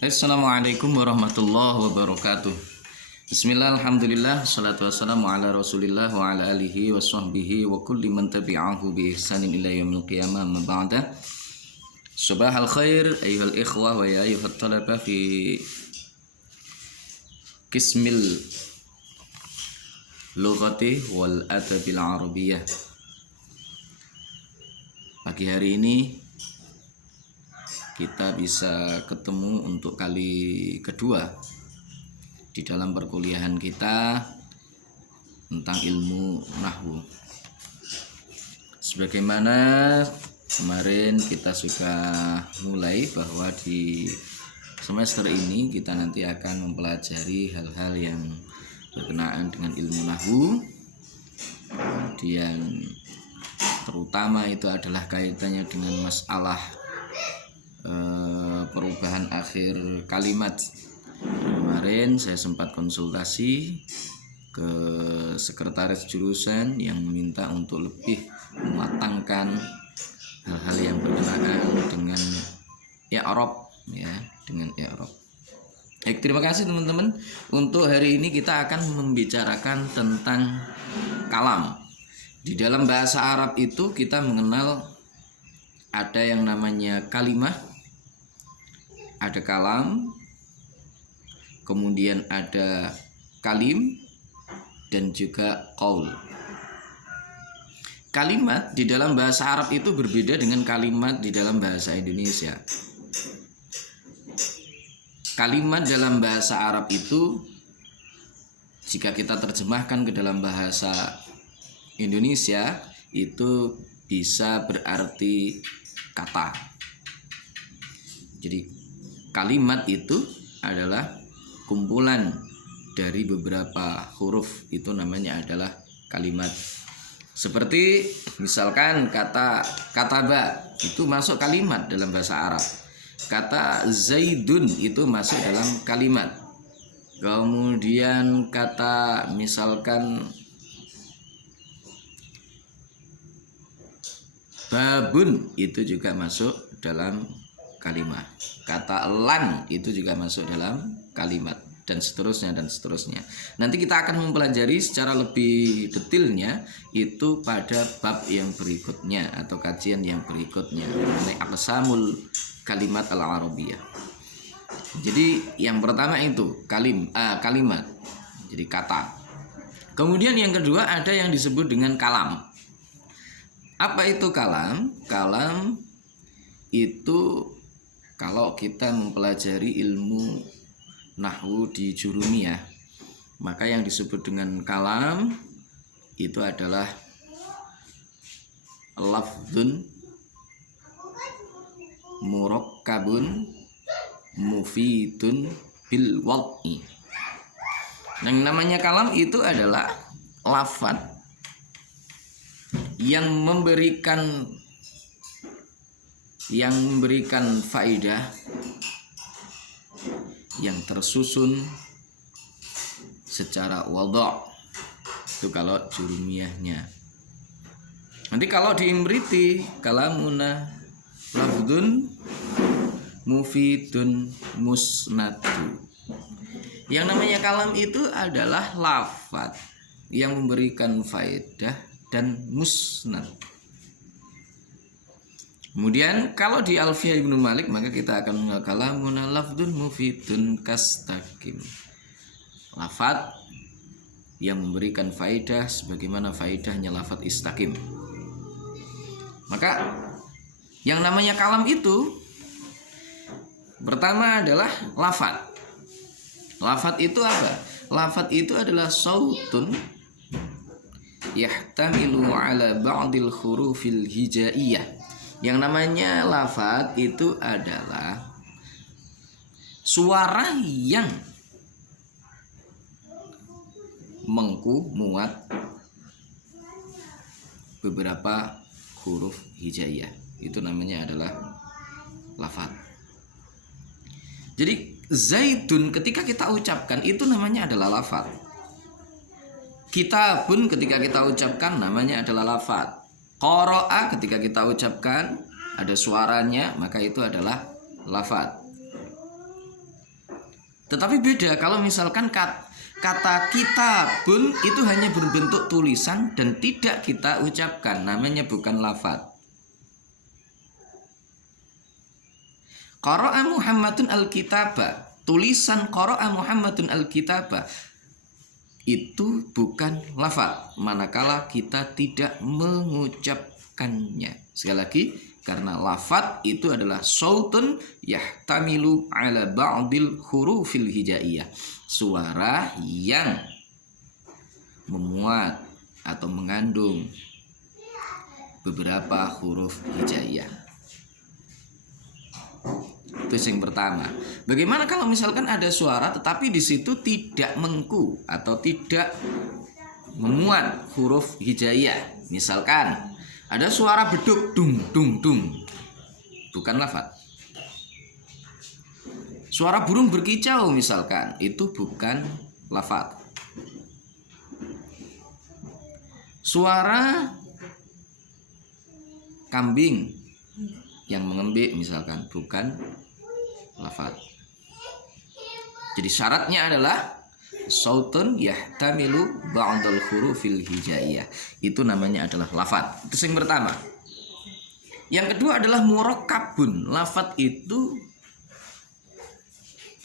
Assalamualaikum warahmatullahi wabarakatuh. Bismillah, alhamdulillah, salatu wassalamu ala rasulillah wa ala alihi wa sahbihi wa kulli man tabi'ahu bi ihsanin ila yaumil qiyamah amma ba'da. Subahal khair ayyuhal ikhwah wa ya ayyuhat talaba fi qismil lughati wal adabil arabiyyah. Pagi hari ini kita bisa ketemu untuk kali kedua di dalam perkuliahan kita tentang ilmu nahwu. Sebagaimana kemarin kita sudah mulai bahwa di semester ini kita nanti akan mempelajari hal-hal yang berkenaan dengan ilmu nahwu. Kemudian terutama itu adalah kaitannya dengan masalah perubahan akhir kalimat. Kemarin saya sempat konsultasi ke sekretaris jurusan yang meminta untuk lebih mematangkan hal-hal yang berkenaan dengan i'rab ya, dengan i'rab. Baik, terima kasih teman-teman. Untuk hari ini kita akan membicarakan tentang kalam. Di dalam bahasa Arab itu kita mengenal ada yang namanya kalimah, ada kalam, kemudian ada kalim, dan juga qaul. Kalimat di dalam bahasa Arab itu berbeda dengan kalimat di dalam bahasa Indonesia. Kalimat dalam bahasa Arab itu jika kita terjemahkan ke dalam bahasa Indonesia itu bisa berarti kata. Jadi kalimat itu adalah kumpulan dari beberapa huruf, itu namanya adalah kalimat. Seperti misalkan kata kataba itu masuk kalimat dalam bahasa Arab. Kata Zaidun itu masuk dalam kalimat. Kemudian kata misalkan babun itu juga masuk dalam kalimat. Kata lan itu juga masuk dalam kalimat, dan seterusnya dan seterusnya. Nanti kita akan mempelajari secara lebih detailnya itu pada bab yang berikutnya atau kajian yang berikutnya mengenai aqsamul kalimat al-arabiyyah. Jadi yang pertama itu kalimat. Jadi kata. Kemudian yang kedua ada yang disebut dengan kalam. Apa itu kalam? Kalam itu kalau kita mempelajari ilmu nahwu di jurumiyah, maka yang disebut dengan kalam itu adalah lafdzun murakkabun mufidun bil wad'i. Yang namanya kalam itu adalah lafadz yang memberikan faedah yang tersusun secara wadha'. Itu kalau jurumiyahnya. Nanti kalau di imriti kalamuna lafdzun mufidun musnadu. Yang namanya kalam itu adalah lafadz yang memberikan faedah dan musnad. Kemudian kalau di Alfiyah Ibnu Malik maka kita akan mengenal kalamuna lafdzun mufidun kastaqim. Lafadz yang memberikan faedah sebagaimana faedahnya lafadz istaqim. Maka yang namanya kalam itu pertama adalah lafadz. Lafadz itu apa? Lafadz itu adalah sautun yahtamilu ala ba'dil hurufil hijaiyah. Yang namanya lafadz itu adalah suara yang muat beberapa huruf hijaiyah. Itu namanya adalah lafadz. Jadi zaidun ketika kita ucapkan itu namanya adalah lafadz. Kitabun ketika kita ucapkan namanya adalah lafadz. Qara'a ketika kita ucapkan ada suaranya maka itu adalah lafadz. Tetapi beda kalau misalkan kata kitabun itu hanya berbentuk tulisan dan tidak kita ucapkan, namanya bukan lafadz. Qara'a Muhammadun al-kitaba, tulisan qara'a Muhammadun al-kitaba itu bukan lafadz manakala kita tidak mengucapkannya. Sekali lagi, karena lafadz itu adalah sautun yahtamilu ala ba'dil hurufil hijaiyah, suara yang memuat atau mengandung beberapa huruf hijaiyah. Itu yang pertama. Bagaimana kalau misalkan ada suara tetapi di situ tidak mengku atau tidak memuat huruf hijaiyah? Misalkan ada suara beduk dung dung dung, bukan lafadz. Suara burung berkicau misalkan, itu bukan lafadz. Suara kambing yang mengembik misalkan, bukan lafadz. Jadi syaratnya adalah sautun yahtamilu ba'dal hurufil hijaiyah. Itu namanya adalah lafadz. Itu yang pertama. Yang kedua adalah murakkabun. Lafadz itu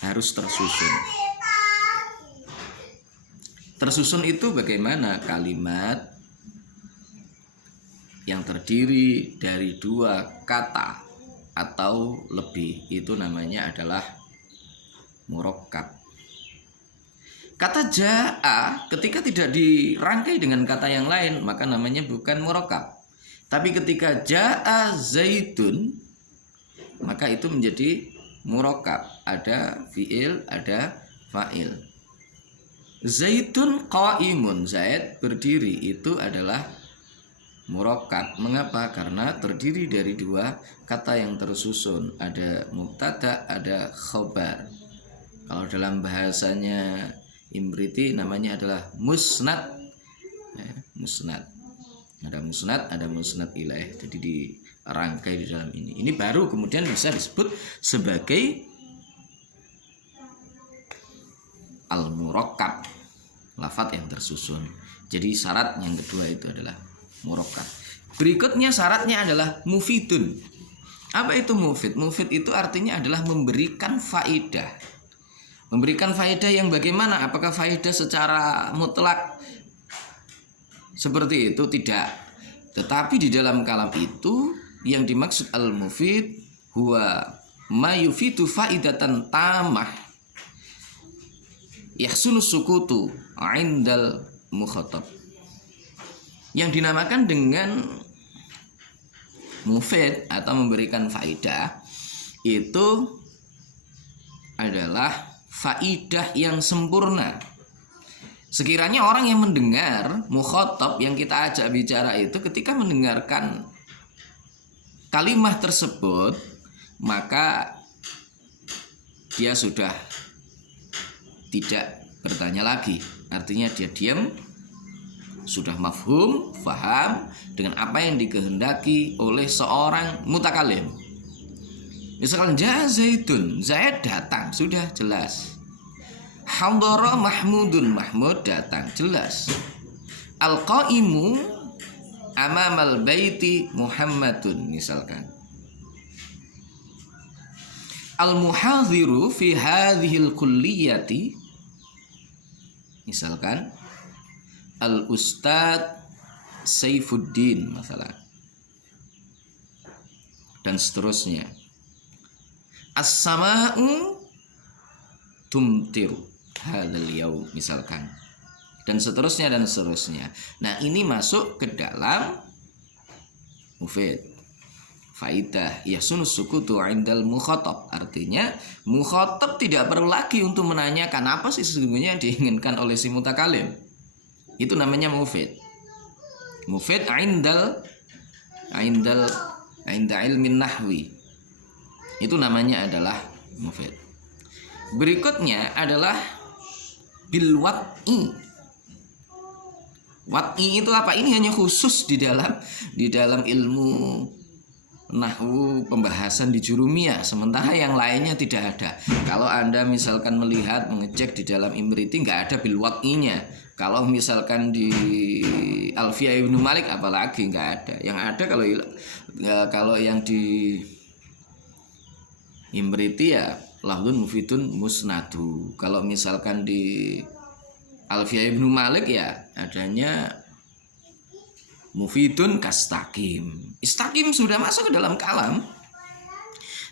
harus tersusun. Tersusun itu bagaimana? Kalimat yang terdiri dari dua kata atau lebih, itu namanya adalah murakkab. Kata ja'a ketika tidak dirangkai dengan kata yang lain maka namanya bukan murakkab. Tapi ketika ja'a zaitun maka itu menjadi murakkab. Ada fi'il, ada fa'il. Zaitun qaimun, Zaid berdiri, itu adalah murakkab. Mengapa? Karena terdiri dari dua kata yang tersusun. Ada mubtada, ada khabar. Kalau dalam bahasanya Imriti namanya adalah musnad. Musnad. Ada musnad ilaih. Jadi dirangkai di dalam ini. Ini baru kemudian bisa disebut sebagai al-murakkab, lafadz yang tersusun. Jadi syarat yang kedua itu adalah murakkab. Berikutnya syaratnya adalah mufidun. Apa itu mufid? Mufid itu artinya adalah memberikan faedah. Memberikan faedah yang bagaimana? Apakah faedah secara mutlak seperti itu? Tidak. Tetapi di dalam kalam itu yang dimaksud al-mufid huwa ma yufidu faidatan tamah yahsunu sukutu 'indal mukhatab. Yang dinamakan dengan mufid atau memberikan faedah itu adalah faidah yang sempurna. Sekiranya orang yang mendengar, mukhatab yang kita ajak bicara itu ketika mendengarkan kalimat tersebut, maka dia sudah tidak bertanya lagi. Artinya dia diam, sudah mafhum, faham dengan apa yang dikehendaki oleh seorang mutakalim. Misalkan ja'a zaitun, Zaid datang, sudah jelas. Hadara Mahmudun, Mahmud datang, jelas. Al-qaimu amamal baiti Muhammadun, misalkan. Al-muhadhiru fi hadhil kulliyati, misalkan. Al-ustad Saifuddin, masalah. Dan seterusnya. As-sama'u tumtiru hadzal yaum, misalkan. Dan seterusnya dan seterusnya. Nah, ini masuk ke dalam mufid. Faidah yasunus sukutu 'indal mukhatab. Artinya mukhatab tidak perlu lagi untuk menanyakan apa sih sesungguhnya yang diinginkan oleh si mutakalim. Itu namanya mufid. Mufid 'inda ilmin nahwi. Itu namanya adalah mufid. Berikutnya adalah bil wat'i. Wat'i itu apa? Ini hanya khusus di dalam ilmu nahwu pembahasan di jurumiyah, sementara yang lainnya tidak ada. Kalau Anda misalkan melihat, mengecek di dalam Imriti nggak ada bil waqinya. Kalau misalkan di Alfiyah Ibnu Malik apalagi nggak ada. Yang ada kalau yang di Imriti ya lafdzun mufidun musnadu. Kalau misalkan di Alfiyah Ibnu Malik ya adanya mufidun kastakim. Istakim sudah masuk ke dalam kalam.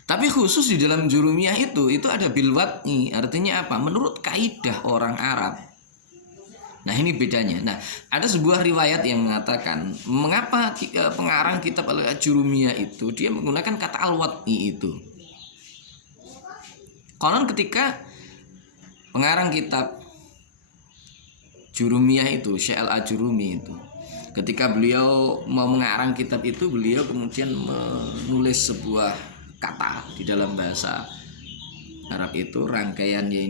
Tapi khusus di dalam jurumiyah itu ada bil wad'i. Artinya apa? Menurut kaidah orang Arab. Nah, ini bedanya. Nah, ada sebuah riwayat yang mengatakan mengapa pengarang kitab al-jurumiyah itu dia menggunakan kata al-wad'i itu. Konon ketika pengarang kitab jurumiyah itu, Syekh al-Ajurumi itu, ketika beliau mau mengarang kitab itu, beliau kemudian menulis sebuah kata di dalam bahasa Arab itu, rangkaiannya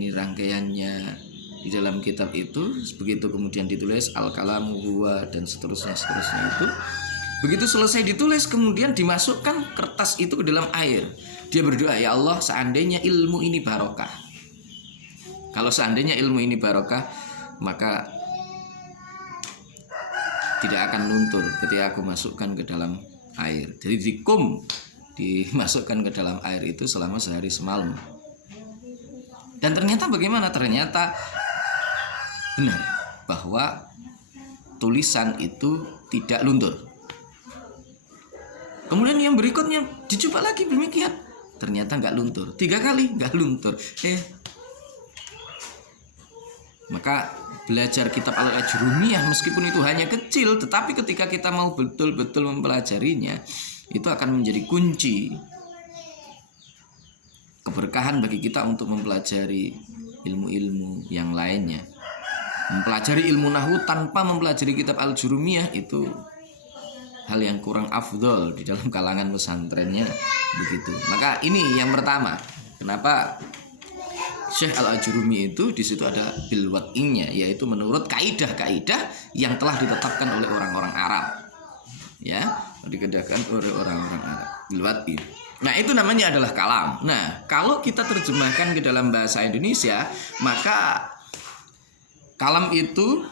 di dalam kitab itu, begitu kemudian ditulis al-kalamu huwa dan seterusnya itu. Begitu selesai ditulis, kemudian dimasukkan kertas itu ke dalam air. Dia berdoa, ya Allah, seandainya ilmu ini barokah. Kalau seandainya ilmu ini barokah, maka tidak akan luntur ketika aku masukkan ke dalam air. Jadi dimasukkan ke dalam air itu selama sehari semalam. Dan ternyata bagaimana? Ternyata benar bahwa tulisan itu tidak luntur. Kemudian yang berikutnya dicoba lagi demikian, ternyata nggak luntur. 3 kali nggak luntur. Maka belajar kitab al-Ajurumiyah meskipun itu hanya kecil, tetapi ketika kita mau betul-betul mempelajarinya, itu akan menjadi kunci keberkahan bagi kita untuk mempelajari ilmu-ilmu yang lainnya. Mempelajari ilmu nahwu tanpa mempelajari kitab al-Jurumiyah itu hal yang kurang afdol di dalam kalangan pesantrennya begitu. Maka ini yang pertama, kenapa Syekh al-Ajurumi itu di situ ada bil wad'inya, yaitu menurut kaidah-kaidah yang telah ditetapkan oleh orang-orang Arab. Ya, dikedahkan oleh orang-orang Arab. Bil wad'i. Nah, itu namanya adalah kalam. Nah, kalau kita terjemahkan ke dalam bahasa Indonesia, maka kalam itu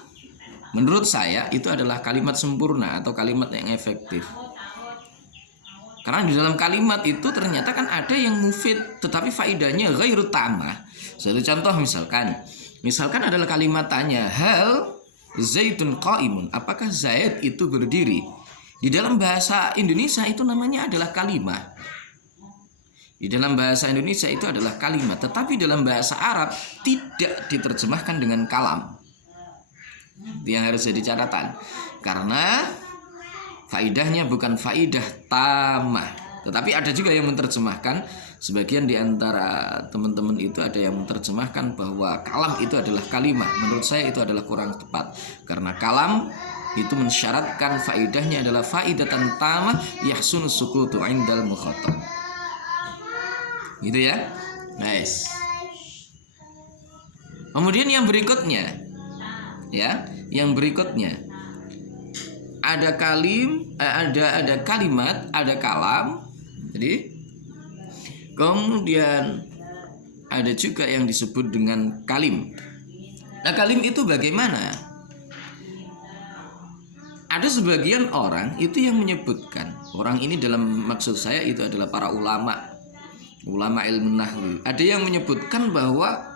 menurut saya itu adalah kalimat sempurna atau kalimat yang efektif. Karena di dalam kalimat itu ternyata kan ada yang mufid tetapi faidahnya ghairu tamah. Satu contoh misalkan adalah kalimat tanya, hal Zaidun qaimun, apakah Zaid itu berdiri? Di dalam bahasa Indonesia itu namanya adalah kalimat. Di dalam bahasa Indonesia itu adalah kalimat, tetapi dalam bahasa Arab tidak diterjemahkan dengan kalam. Itu yang harus jadi catatan. Karena faidahnya bukan faidah tamah, tetapi ada juga yang menerjemahkan, sebagian di antara teman-teman itu ada yang menerjemahkan bahwa kalam itu adalah kalimah. Menurut saya itu adalah kurang tepat, karena kalam itu mensyaratkan faidahnya adalah faidatan tamah yahsunu sukutu indal mukhatab. Gitu ya. Nice. Kemudian yang berikutnya ada kalimat, ada kalam. Jadi kemudian ada juga yang disebut dengan kalim. Nah, kalim itu bagaimana? Ada sebagian orang itu yang menyebutkan, orang ini dalam maksud saya itu adalah para ulama ilmu nahwu. Ada yang menyebutkan bahwa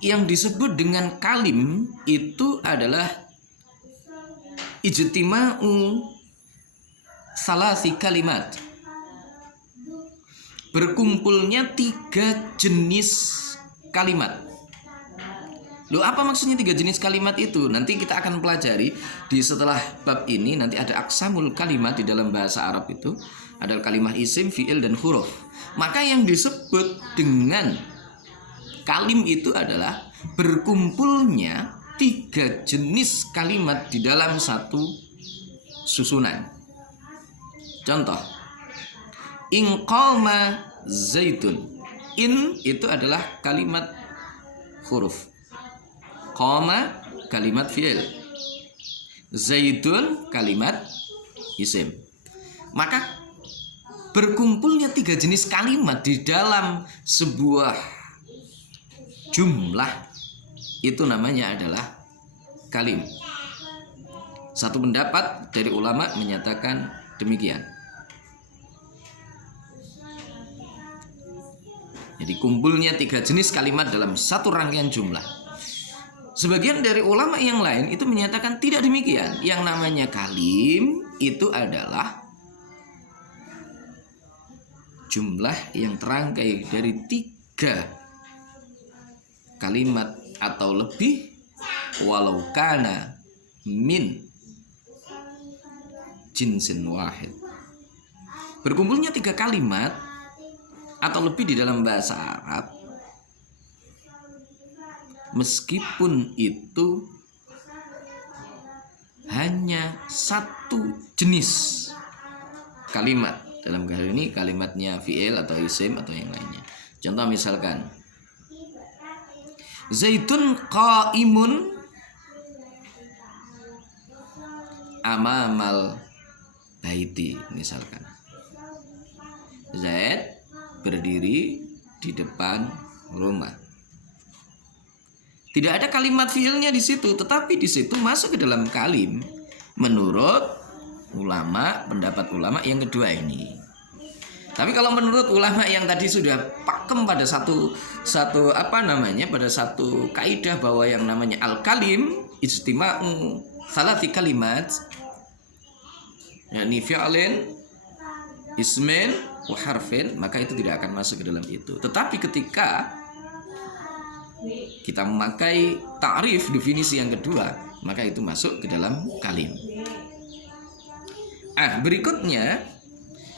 yang disebut dengan kalim itu adalah ijtima'u salasi kalimat, berkumpulnya 3 jenis kalimat. Loh, apa maksudnya 3 jenis kalimat itu? Nanti kita akan pelajari di setelah bab ini. Nanti ada aksamul kalimat di dalam bahasa Arab itu adalah kalimat isim, fi'il, dan huruf. Maka yang disebut dengan kalim itu adalah berkumpulnya 3 jenis kalimat di dalam satu susunan. Contoh, in qama zaitun. In itu adalah kalimat huruf, qama kalimat fi'il, zaitun kalimat isim. Maka berkumpulnya 3 jenis kalimat di dalam sebuah jumlah itu namanya adalah kalim. Satu pendapat dari ulama menyatakan demikian. Jadi kumpulnya 3 jenis kalimat dalam satu rangkaian jumlah. Sebagian dari ulama yang lain itu menyatakan tidak demikian. Yang namanya kalim itu adalah jumlah yang terangkai dari 3 kalimat atau lebih, walau kana min jinsin wahid. Berkumpulnya 3 kalimat atau lebih di dalam bahasa Arab, meskipun itu hanya satu jenis kalimat. Dalam hal ini kalimatnya fi'il atau isim atau yang lainnya. Contoh misalkan Zaitun qaimun amamal baiti, misalkan Zaid berdiri di depan rumah. Tidak ada kalimat fiilnya di situ, tetapi di situ masuk ke dalam kalim menurut ulama, pendapat ulama yang kedua ini. Tapi kalau menurut ulama yang tadi sudah pakem pada satu pada satu kaidah bahwa yang namanya al-kalim ijtima'u salati kalimat, yakni fi'lin, ismin, wa harfin, maka itu tidak akan masuk ke dalam itu. Tetapi ketika kita memakai ta'rif, definisi yang kedua, maka itu masuk ke dalam kalim. Berikutnya,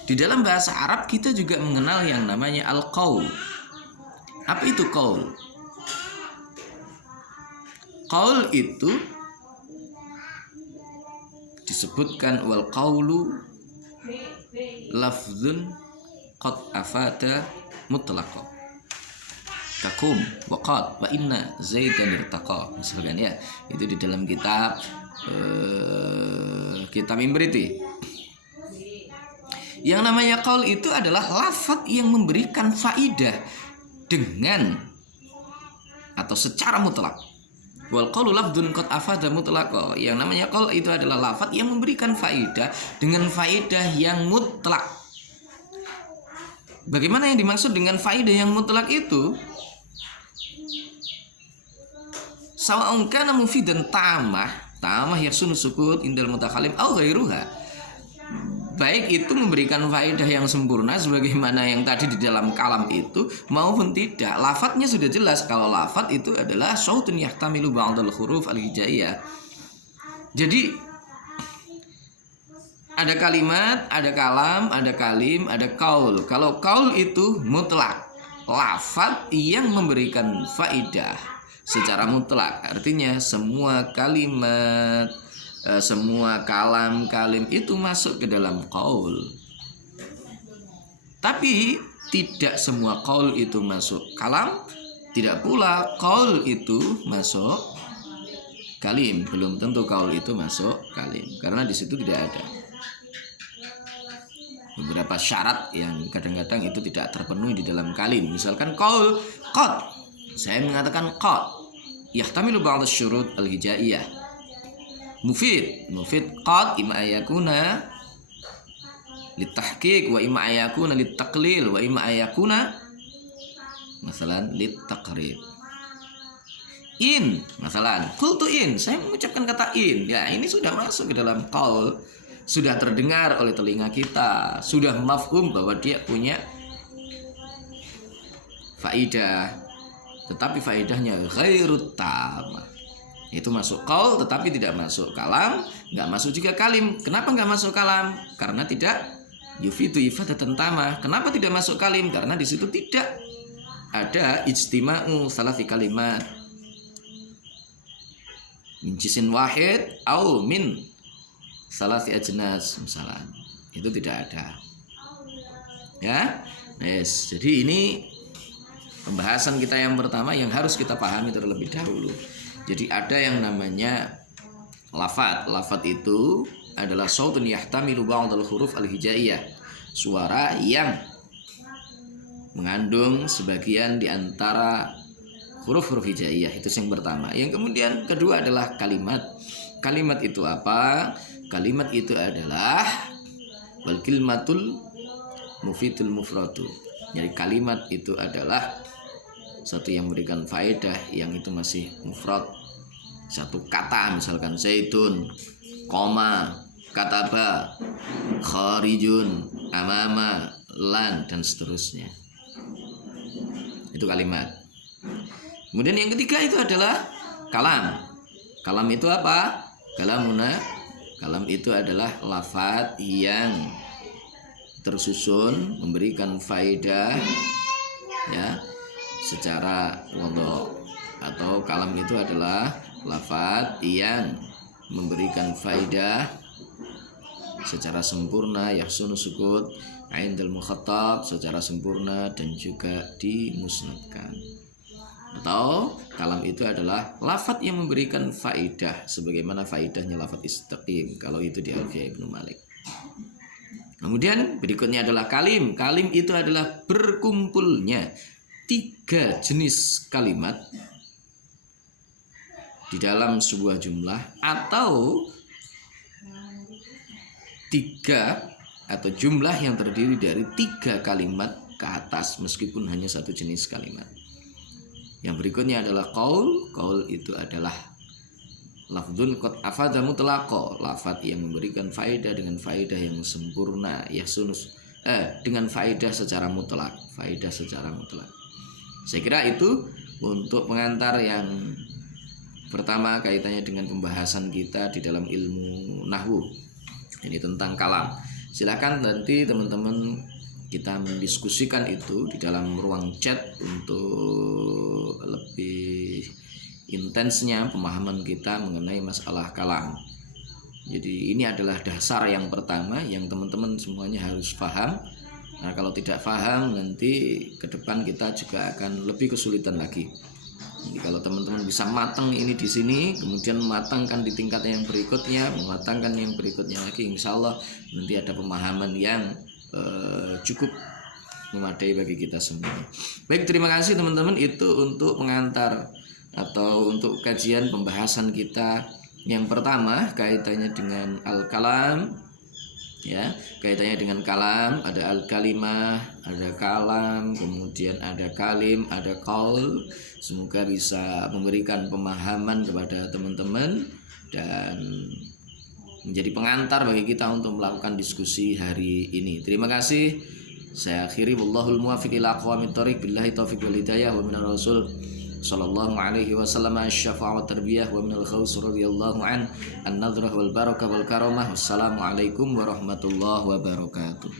di dalam bahasa Arab kita juga mengenal yang namanya al-qaul. Apa itu qaul? Qaul itu disebutkan wal qaulu lafzun qad afata mutlaqan. Kakum wa qad wa inna zaidan irtaqa, misalkan ya. Itu di dalam kitab kitab Imbriti. Yang namanya qaul itu adalah lafaz yang memberikan faidah dengan atau secara mutlak. Wal qaulu lafdzun qad afada mutlaqa. Yang namanya qaul itu adalah lafaz yang memberikan faidah dengan faidah yang mutlak. Bagaimana yang dimaksud dengan faidah yang mutlak itu? Sawa'un kana mufidan tamah yasunu sukut indal mutakallim au ghairuha. Baik itu memberikan faedah yang sempurna sebagaimana yang tadi di dalam kalam itu, maupun tidak. Lafadznya sudah jelas kalau lafadz itu adalah sautun yahtamilu ba'dal huruf al-hijaiyah. Jadi ada kalimat, ada kalam, ada kalim, ada qaul. Kalau qaul itu mutlak, lafadz yang memberikan faedah secara mutlak. Artinya semua kalimat, semua kalim itu masuk ke dalam qaul. Tapi tidak semua qaul itu masuk kalam, tidak pula qaul itu masuk kalim. Belum tentu qaul itu masuk kalim, karena di situ tidak ada beberapa syarat yang kadang-kadang itu tidak terpenuhi di dalam kalim. Misalkan qaul qad, saya mengatakan qad yahtamilu ba'd asyurut al-hijaiyah. Mufid qad imma ayakuna litahqiq wa imma ayakuna litaqlil wa imma ayakuna masalan litaqrib. In, masalan qultu in, saya mengucapkan kata in. Ya, ini sudah masuk ke dalam qaul, sudah terdengar oleh telinga kita, sudah mafhum bahwa dia punya faidah, tetapi faidahnya ghairut tamah. Itu masuk qaul tetapi tidak masuk kalam, nggak masuk juga kalim. Kenapa nggak masuk kalam? Karena tidak yufidu ifadatan tamah. Kenapa tidak masuk kalim? Karena di situ tidak ada ijtima'u salasi kalimat min jinsin wahid au min salasi ajnas misalnya. Itu tidak ada. Ya. Yes. Jadi ini pembahasan kita yang pertama yang harus kita pahami terlebih dahulu. Jadi ada yang namanya lafadz. Lafadz itu adalah sautun yahtamilu ba'dal huruf al-hijaiyah. suara yang mengandung sebagian di antara huruf-huruf hijaiyah. Itu yang pertama. Yang kemudian kedua adalah kalimat. Kalimat itu apa? Kalimat itu adalah wal kalimatul mufidul mufradu. Jadi kalimat itu adalah satu yang memberikan faedah yang itu masih mufrad. Satu kata misalkan zaitun, koma, kataba, kharijun, amama, lan, dan seterusnya. Itu kalimat. Kemudian yang ketiga itu adalah kalam. Kalam itu apa? Kalamuna. Kalam itu adalah lafaz yang tersusun memberikan faedah ya secara wadhu, atau kalam itu adalah lafaz yang memberikan faedah secara sempurna, yahsunu sukut indal mukhatab, secara sempurna dan juga dimusnadkan. Atau kalam itu adalah lafaz yang memberikan faedah sebagaimana faedahnya lafaz istaqim kalau itu di Alfiyah Ibnu Malik. Kemudian berikutnya adalah kalim. Kalim itu adalah berkumpulnya 3 jenis kalimat di dalam sebuah jumlah, atau 3 atau jumlah yang terdiri dari 3 kalimat ke atas meskipun hanya 1 jenis kalimat. Yang berikutnya adalah qaul. Qaul itu adalah lafdzun qad afadha mutlaqo, lafaz yang memberikan faedah dengan faedah yang sempurna, dengan faedah secara mutlak, faedah secara mutlak. Saya kira itu untuk pengantar yang pertama kaitannya dengan pembahasan kita di dalam ilmu nahwu. Ini tentang kalam. Silakan nanti teman-teman kita mendiskusikan itu di dalam ruang chat untuk lebih intensnya pemahaman kita mengenai masalah kalam. Jadi ini adalah dasar yang pertama yang teman-teman semuanya harus paham. Nah, kalau tidak paham nanti ke depan kita juga akan lebih kesulitan lagi. Jadi kalau teman-teman bisa matang ini di sini, kemudian mematangkan di tingkat yang berikutnya, mematangkan yang berikutnya lagi, insya Allah nanti ada pemahaman yang cukup memadai bagi kita semua. Baik, terima kasih teman-teman. Itu untuk pengantar atau untuk kajian pembahasan kita yang pertama kaitannya dengan al-kalam. Ya, kaitannya dengan kalam, ada al-kalimah, ada kalam, kemudian ada kalim, ada qaul. Semoga bisa memberikan pemahaman kepada teman-teman dan menjadi pengantar bagi kita untuk melakukan diskusi hari ini. Terima kasih. Saya akhiri, wallahul muwaffiq ila aqwamit thoriq, billahi taufiq wal hidayah, wa minar rasul sallallahu alaihi wasallam asy-syafa'ah wa tarbiyah, wa minal khaus radhiyallahu an nadrah wal barakah wal karamah. Wassalamualaikum warahmatullahi wabarakatuh.